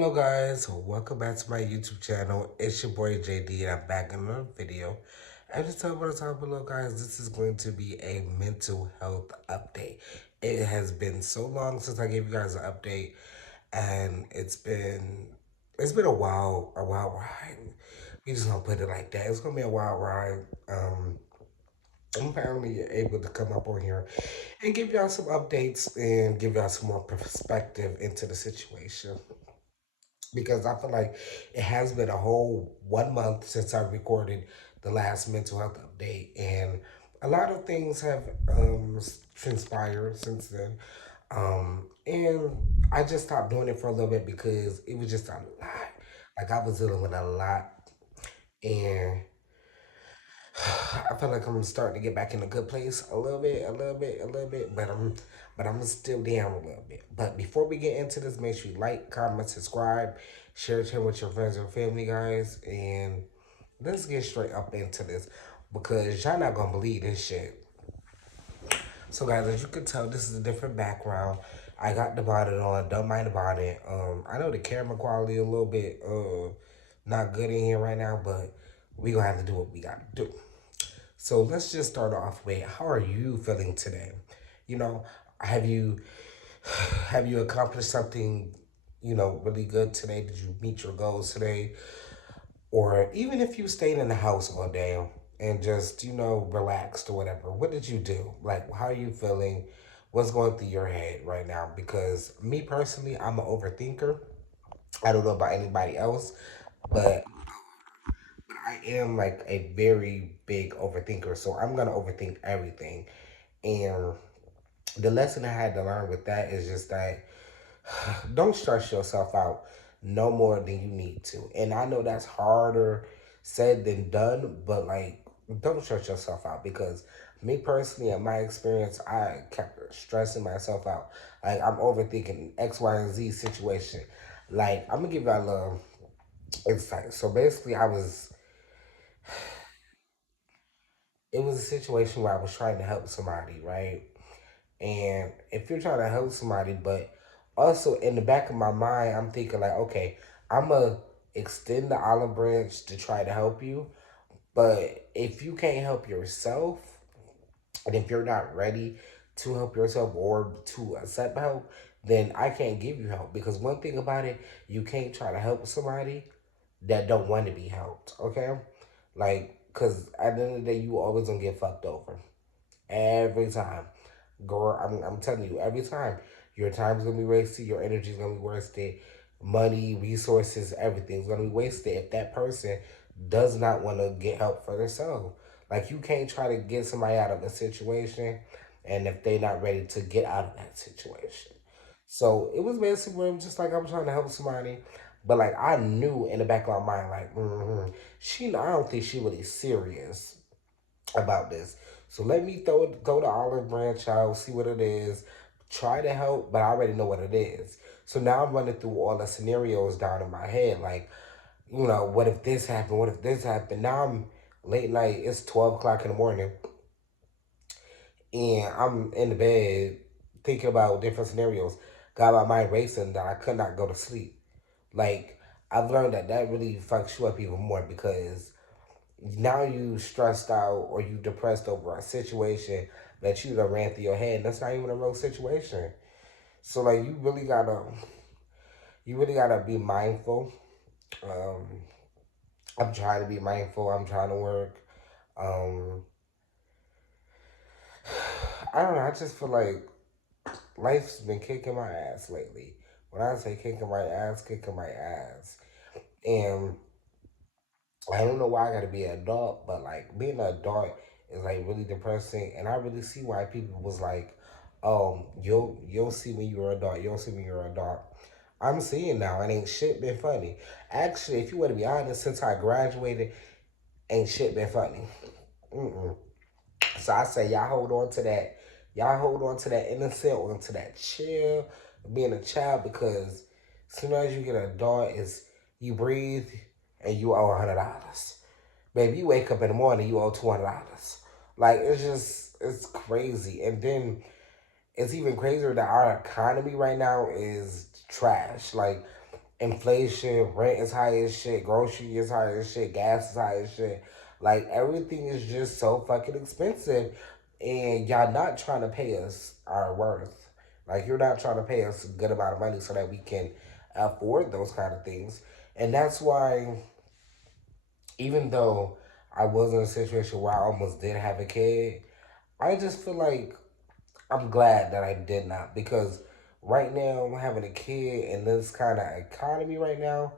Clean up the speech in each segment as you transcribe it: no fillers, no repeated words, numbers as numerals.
Hello guys, welcome back to my YouTube channel. It's your boy JD and I'm back in another video. And just tell what time below guys, this is going to be a mental health update. It has been so long since I gave you guys an update and it's been a wild ride. We just gonna put it like that. It's gonna be a wild ride. I'm finally able to come up on here and give y'all some updates and give y'all some more perspective into the situation because I feel like it has been a whole 1 month since I recorded the last mental health update, and a lot of things have transpired since then. And I just stopped doing it for a little bit because it was just a lot. Like I was dealing with a lot, and I feel like I'm starting to get back in a good place a little bit, but I'm still down a little bit. But before we get into this, make sure you like, comment, subscribe, share it with your friends and family, guys, and let's get straight up into this because y'all not gonna believe this shit. So, guys, as you can tell, this is a different background. I got the bonnet on. Don't mind about it. I know the camera quality a little bit not good in here right now, but we gonna have to do what we gotta do. So let's just start off with how are you feeling today? You know, have you have you accomplished something, really good today? Did you meet your goals today? Or even if you stayed in the house all day and just, relaxed or whatever, what did you do? Like how are you feeling? What's going through your head right now? Because me personally, I'm an overthinker. I don't know about anybody else, but I am like a very big overthinker. So I'm gonna overthink everything. And the lesson I had to learn with that is just that don't stress yourself out no more than you need to. And I know that's harder said than done, but like, don't stress yourself out because me personally, in my experience, I kept stressing myself out. Like, I'm overthinking X, Y, and Z situation. Like, I'm gonna give you a little insight. So basically, it was a situation where I was trying to help somebody, right? And if you're trying to help somebody, but also in the back of my mind, I'm thinking like, okay, I'm gonna extend the olive branch to try to help you. But if you can't help yourself, and if you're not ready to help yourself or to accept help, then I can't give you help. Because one thing about it, you can't try to help somebody that don't want to be helped. Okay, like because at the end of the day, you always gonna get fucked over every time. Girl, I'm telling you, every time your time's gonna be wasted, your energy's gonna be wasted, money, resources, everything's gonna be wasted if that person does not want to get help for themselves. Like you can't try to get somebody out of a situation, and if they're not ready to get out of that situation. So it was basically where it was just like I'm trying to help somebody, but like I knew in the back of my mind, like I don't think she really serious about this. So let me throw the olive branch out, see what it is, try to help, but I already know what it is. So now I'm running through all the scenarios down in my head, like, what if this happened? What if this happened? Now I'm late night, it's 12 o'clock in the morning, and I'm in the bed thinking about different scenarios. Got my mind racing that I could not go to sleep. Like, I've learned that that really fucks you up even more because now you stressed out or you depressed over a situation that you done ran through your head. That's not even a real situation. So like you really gotta be mindful. Um, I'm trying to be mindful. I'm trying to work. Um, I don't know. I just feel like life's been kicking my ass lately. When I say kicking my ass, and I don't know why I gotta be an adult, but like being an adult is like really depressing, and I really see why people was like, you'll see when you're an adult, you'll see when you're an adult. I'm seeing now, and ain't shit been funny. Actually, if you want to be honest, since I graduated, ain't shit been funny. Mm-mm. So I say y'all hold on to that. Y'all hold on to that innocent, on to that chill, being a child, because as soon as you get an adult, is you breathe and you owe $100. Baby, you wake up in the morning, you owe $200. Like it's crazy. And then it's even crazier that our economy right now is trash. Like inflation, rent is high as shit, grocery is high as shit, gas is high as shit. Like everything is just so fucking expensive, and y'all not trying to pay us our worth. Like you're not trying to pay us a good amount of money so that we can afford those kind of things, and that's why even though I was in a situation where I almost did have a kid, I just feel like I'm glad that I did not because right now I'm having a kid in this kind of economy right now.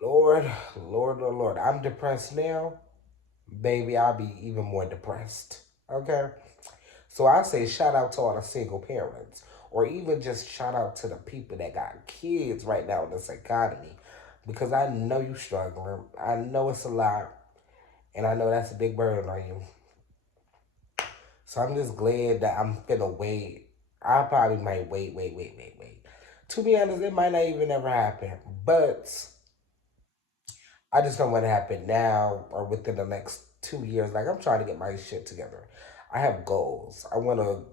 Lord, Lord, Lord, Lord, I'm depressed now. Baby, I'll be even more depressed. Okay? So I say shout out to all the single parents, or even just shout out to the people that got kids right now in this economy, because I know you struggling. I know it's a lot, and I know that's a big burden on you. So I'm just glad that I'm finna wait. I probably might wait. To be honest, it might not even ever happen, but I just don't want to happen now or within the next 2 years. Like I'm trying to get my shit together. I have goals. I want to,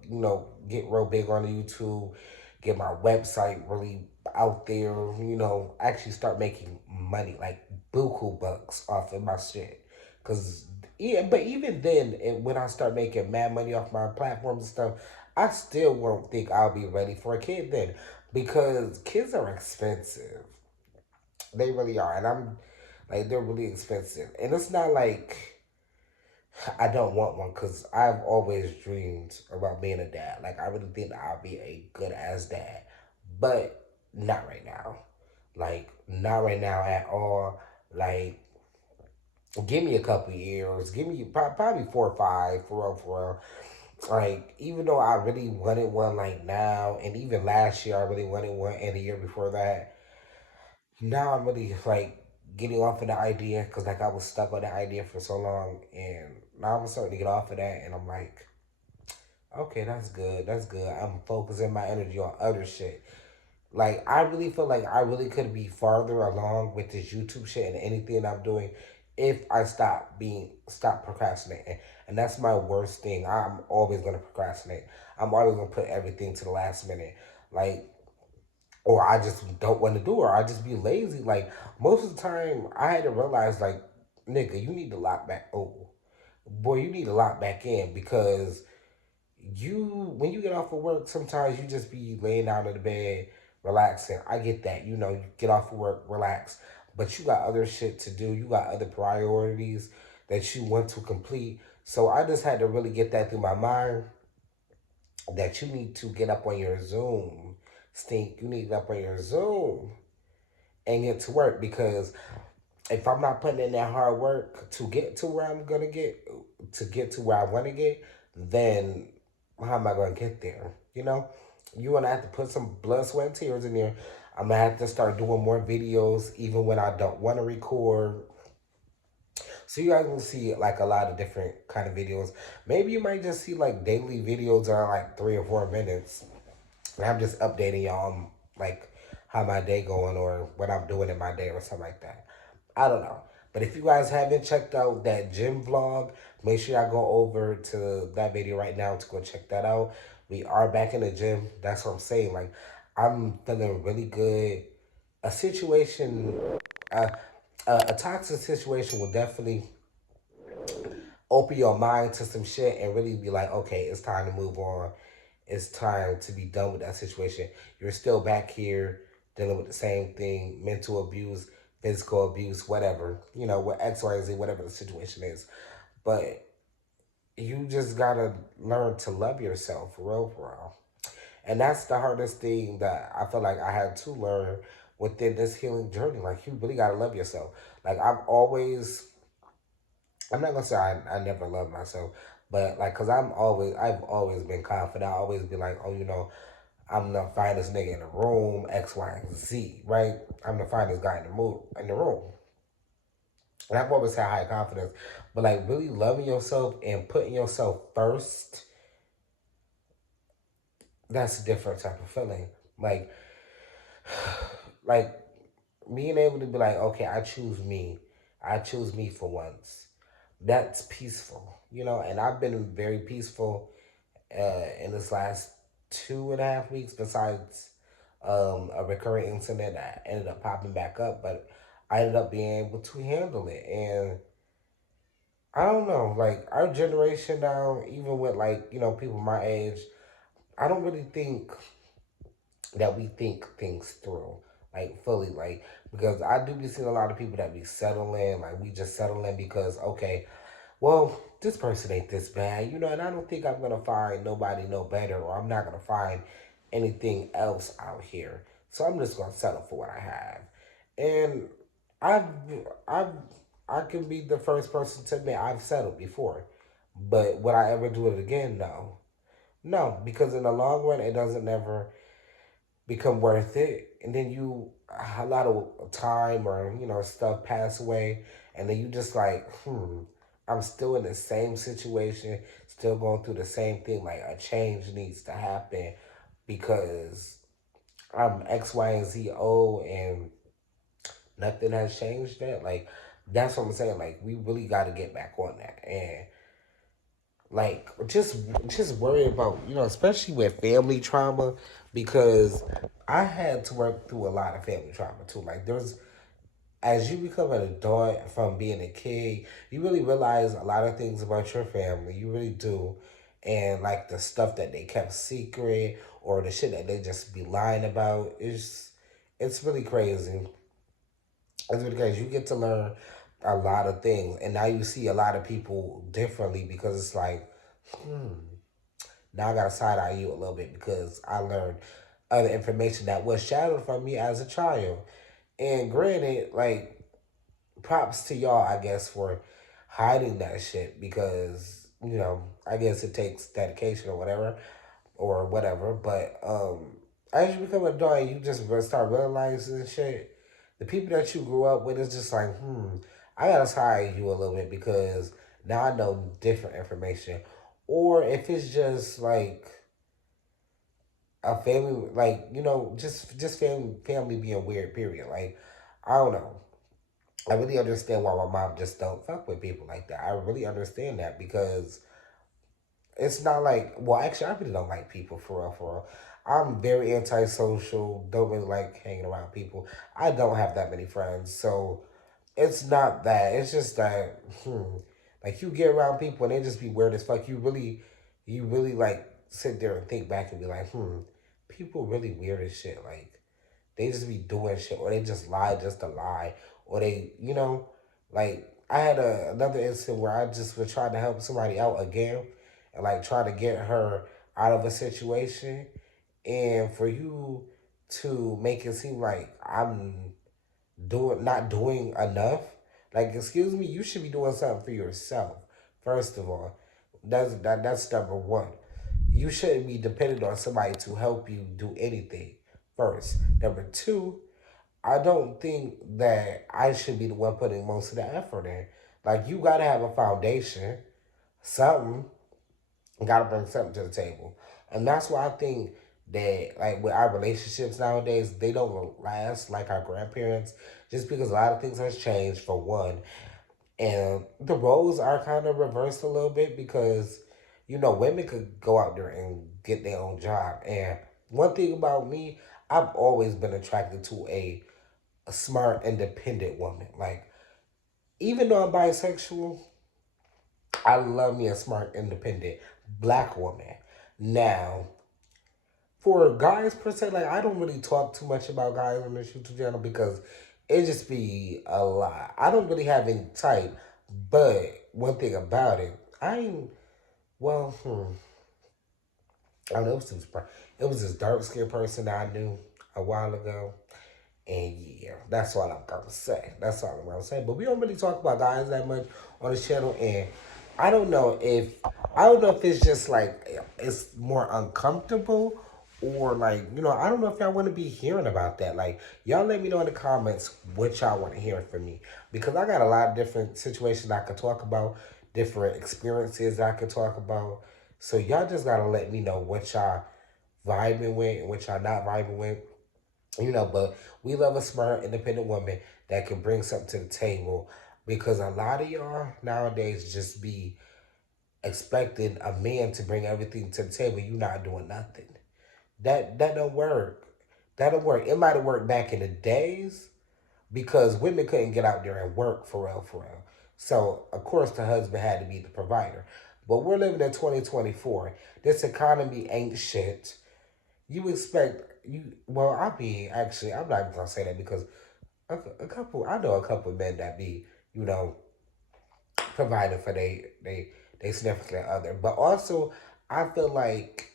get real big on YouTube, get my website really out there. Actually start making money, like buku bucks off of my shit. Cause yeah, but even then, when I start making mad money off my platforms and stuff, I still won't think I'll be ready for a kid then, because kids are expensive. They really are, and I'm like they're really expensive, and it's not like I don't want one because I've always dreamed about being a dad. Like I really think I'll be a good ass dad, but not right now. Like not right now at all. Like give me a couple years. Give me probably 4 or 5 for real. Like even though I really wanted one like now, and even last year I really wanted one, and the year before that, now I'm really like getting off of the idea because like I was stuck on the idea for so long, and now I'm starting to get off of that, and I'm like, okay, that's good, that's good. I'm focusing my energy on other shit. Like I really feel like I really could be farther along with this YouTube shit and anything I'm doing if I stop procrastinating. And that's my worst thing. I'm always gonna procrastinate. I'm always gonna put everything to the last minute. Like or I just don't want to do it, or I just be lazy. Like most of the time, I had to realize, like, nigga, you need to lock back. Oh, boy, you need to lock back in because when you get off of work, sometimes you just be laying down in the bed, relaxing. I get that, you get off of work, relax, but you got other shit to do. You got other priorities that you want to complete. So I just had to really get that through my mind that you need to get up on your Zoom. Stink, you need to get up on your Zoom and get to work because if I'm not putting in that hard work to get to where I'm gonna get to get to where I want to get, then how am I gonna get there? You're gonna have to put some blood, sweat, and tears in there. I'm gonna have to start doing more videos even when I don't want to record. So you guys will see like a lot of different kind of videos. Maybe you might just see like daily videos that are like 3 or 4 minutes. And I'm just updating y'all on like how my day going or what I'm doing in my day or something like that. I don't know. But if you guys haven't checked out that gym vlog, make sure y'all go over to that video right now to go check that out. We are back in the gym. That's what I'm saying. Like, I'm feeling really good. A situation, uh, a toxic situation will definitely open your mind to some shit and really be like, okay, it's time to move on. It's time to be done with that situation. You're still back here dealing with the same thing, mental abuse, physical abuse, whatever, what X, Y, Z, whatever the situation is. But you just gotta learn to love yourself, for real. And that's the hardest thing that I feel like I had to learn within this healing journey. Like, you really gotta love yourself. Like, I'm not gonna say I never loved myself, but like, cause I've always been confident. I always be like, oh, I'm the finest nigga in the room, X, Y, and Z, right? I'm the finest guy in the room. And I've always had high confidence. But like really loving yourself and putting yourself first, that's a different type of feeling. Like like being able to be like, okay, I choose me. I choose me for once. That's peaceful, and I've been very peaceful in this last 2.5 weeks, besides a recurring incident that ended up popping back up, but I ended up being able to handle it. And I don't know, like our generation now, even with like, people my age, I don't really think that we think things through like fully, like because I do be seeing a lot of people that be settling, like we just settling because okay, well, this person ain't this bad, and I don't think I'm gonna find nobody no better, or I'm not gonna find anything else out here. So I'm just gonna settle for what I have. And I've I've I can be the first person to admit I've settled before. But would I ever do it again? No. No, because in the long run it doesn't ever become worth it. And then a lot of time or stuff pass away, and then you just like, I'm still in the same situation, still going through the same thing. Like a change needs to happen because I'm X, Y, and Z old, and nothing has changed that. Like that's what I'm saying. Like we really got to get back on that, and like just worry about especially with family trauma, because I had to work through a lot of family trauma too. Like there's as you become an adult from being a kid, you really realize a lot of things about your family. You really do. And like the stuff that they kept secret or the shit that they just be lying about, it's really crazy. It's really crazy. You get to learn a lot of things, and now you see a lot of people differently because it's like, now I gotta side eye you a little bit because I learned other information that was shadowed from me as a child. And granted, like props to y'all, I guess, for hiding that shit because I guess it takes dedication or whatever or whatever. But as you become an adult, you just start realizing shit. The people that you grew up with is just like, I gotta hide you a little bit because now I know different information. Or if it's just like a family, like just family being weird. Period. Like I don't know. I really understand why my mom just don't fuck with people like that. I really understand that because it's not like, well, actually, I really don't like people for real, for real. I'm very antisocial. Don't really like hanging around people. I don't have that many friends, so it's not that. It's just that, like you get around people and they just be weird as fuck. You really like sit there and think back and be like, people really weird as shit. Like they just be doing shit, or they just lie just to lie, or they, like I had another incident where I just was trying to help somebody out again, and like try to get her out of a situation, and for you to make it seem like I'm doing not doing enough, like excuse me, you should be doing something for yourself first of all. That's number one. You shouldn't be dependent on somebody to help you do anything first. Number two, I don't think that I should be the one putting most of the effort in. Like you gotta have a foundation, something, gotta bring something to the table. And that's why I think that like with our relationships nowadays, they don't last like our grandparents, just because a lot of things has changed for one. And the roles are kind of reversed a little bit because, women could go out there and get their own job. And one thing about me, I've always been attracted to a smart, independent woman. Like, even though I'm bisexual, I love me a smart, independent black woman. Now, for guys per se, like I don't really talk too much about guys on this YouTube channel because it just be a lot. I don't really have any type, but one thing about it, I ain't well, I don't know, it was this dark skinned person that I knew a while ago. And yeah, that's all I'm gonna say. That's all I'm gonna say. But we don't really talk about guys that much on the channel, and I don't know if I don't know if it's just like it's more uncomfortable, or like I don't know if y'all want to be hearing about that. Like y'all let me know in the comments what y'all want to hear from me, because I got a lot of different situations I could talk about, different experiences I could talk about. So y'all just gotta let me know what y'all vibing with and what y'all not vibing with. But we love a smart, independent woman that can bring something to the table, because a lot of y'all nowadays just be expecting a man to bring everything to the table. You not doing nothing. That don't work. that'll work. It might have worked back in the days because women couldn't get out there and work for real, for real. So of course the husband had to be the provider. But we're living in 2024. This economy ain't shit. You expect you well, I mean actually I'm not even gonna say that because a couple I know a couple of men that be, you know, providing for they significant other. But also I feel like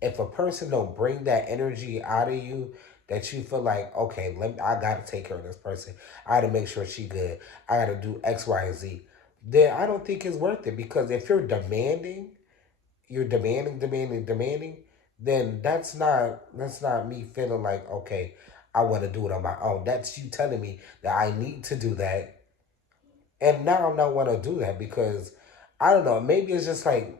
if a person don't bring that energy out of you, that you feel like, okay, I gotta take care of this person. I gotta make sure she good. I gotta do X, Y, and Z. Then I don't think it's worth it because if you're demanding, then that's not me feeling like, okay, I want to do it on my own. That's you telling me that I need to do that, and now I'm not want to do that because I don't know. Maybe it's just like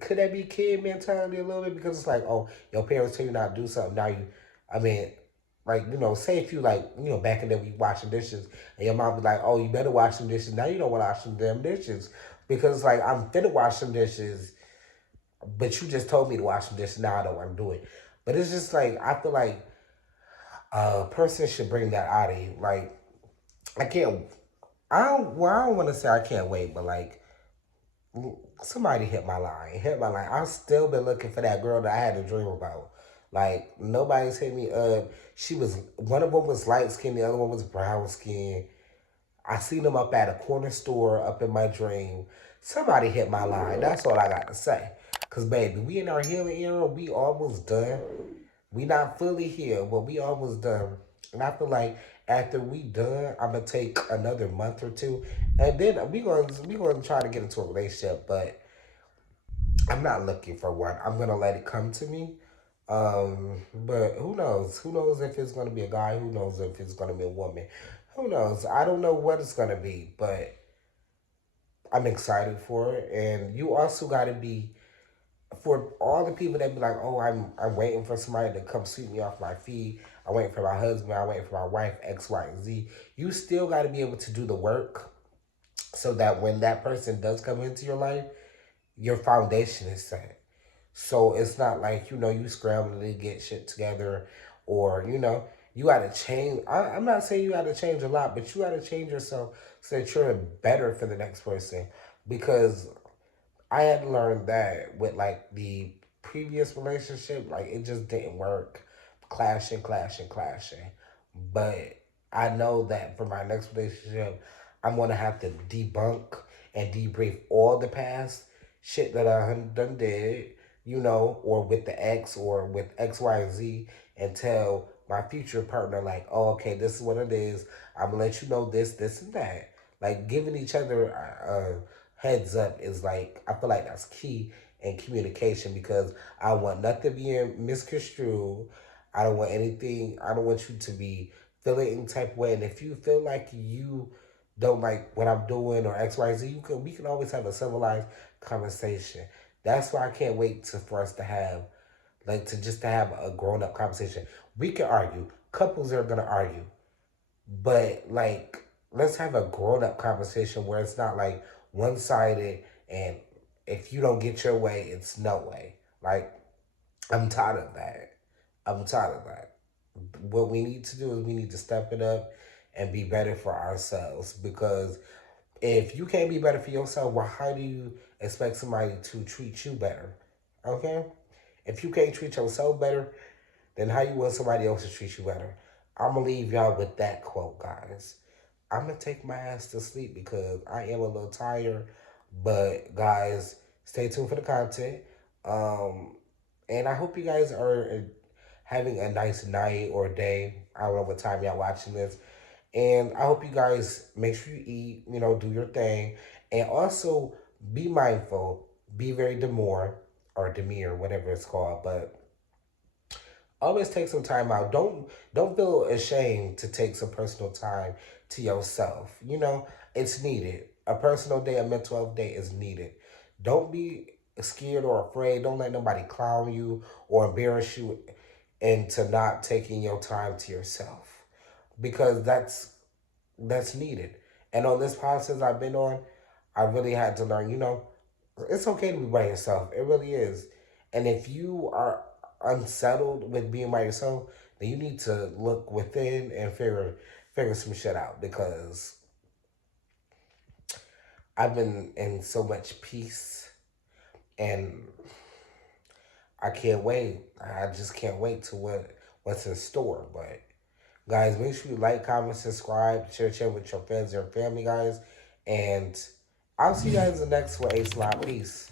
could that be kid mentality a little bit? Because it's like, oh, your parents tell you not to do something. Now you, I mean, like, say if you like, back in the day we washing dishes and your mom was like, oh, you better wash them dishes. Now you don't want to wash them damn dishes because it's like I'm finna wash them dishes, but you just told me to wash them dishes. Now I don't want to do it. But it's just like I feel like a person should bring that out of you. Like I can't. I don't want to say I can't wait, but like somebody hit my line. Hit my line. I've still been looking for that girl that I had a dream about. Like nobody's hit me up. She was one of them was light skin, the other one was brown skin. I seen them up at a corner store up in my dream. Somebody hit my line. That's all I got to say. Cause baby, we in our healing era. We almost done. We not fully healed, but we almost done. And I feel like after we done, I'm gonna take another month or two, and then we gonna try to get into a relationship. But I'm not looking for one. I'm gonna let it come to me. But who knows? Who knows if it's gonna be a guy? Who knows if it's gonna be a woman? Who knows? I don't know what it's gonna be, but I'm excited for it. And you also gotta be for all the people that be like, oh, I'm waiting for somebody to come sweep me off my feet. I'm waiting for my husband. I'm waiting for my wife. X, Y, and Z. You still got to be able to do the work so that when that person does come into your life, your foundation is set. So it's not like you scrambling to get shit together, or you got to change. I'm not saying you got to change a lot, but you got to change yourself so that you're better for the next person because I had learned that with like the previous relationship, like it just didn't work, clashing, clashing, clashing. But I know that for my next relationship, I'm gonna have to debunk and debrief all the past shit that I done did, or with the ex or with X, Y, and Z, and tell my future partner like, oh, okay, this is what it is. I'm gonna let you know this, this, and that. Like giving each other heads up is like I feel like that's key in communication because I want nothing being misconstrued. I don't want anything. I don't want you to be feeling any type of way. And if you feel like you don't like what I'm doing or X Y Z, we can always have a civilized conversation. That's why I can't wait for us to have to have a grown up conversation. We can argue. Couples are gonna argue, but like let's have a grown up conversation where it's not like one sided and if you don't get your way, it's no way. Like I'm tired of that. I'm tired of that. What we need to do is we need to step it up and be better for ourselves because if you can't be better for yourself, well, how do you expect somebody to treat you better? Okay? If you can't treat yourself better, then how you want somebody else to treat you better? I'm gonna leave y'all with that quote, guys. I'm gonna take my ass to sleep because I am a little tired. But guys, stay tuned for the content. Um, and I hope you guys are having a nice night or day. I don't know what time y'all watching this. And I hope you guys make sure you eat, do your thing. And also be mindful, be very demure, whatever it's called. But always take some time out. Don't feel ashamed to take some personal time to yourself. It's needed. A personal day, a mental health day is needed. Don't be scared or afraid. Don't let nobody clown you or embarrass you into not taking your time to yourself because that's needed. And on this process I've been on, I really had to learn, it's okay to be by yourself. It really is. And if you are unsettled with being by yourself, then you need to look within and figure some shit out because I've been in so much peace and I can't wait. I just can't wait to what's in store. But guys, make sure you like, comment, subscribe, share with your friends and family, guys. And I'll see you guys in the next one. Ace Lot. Peace.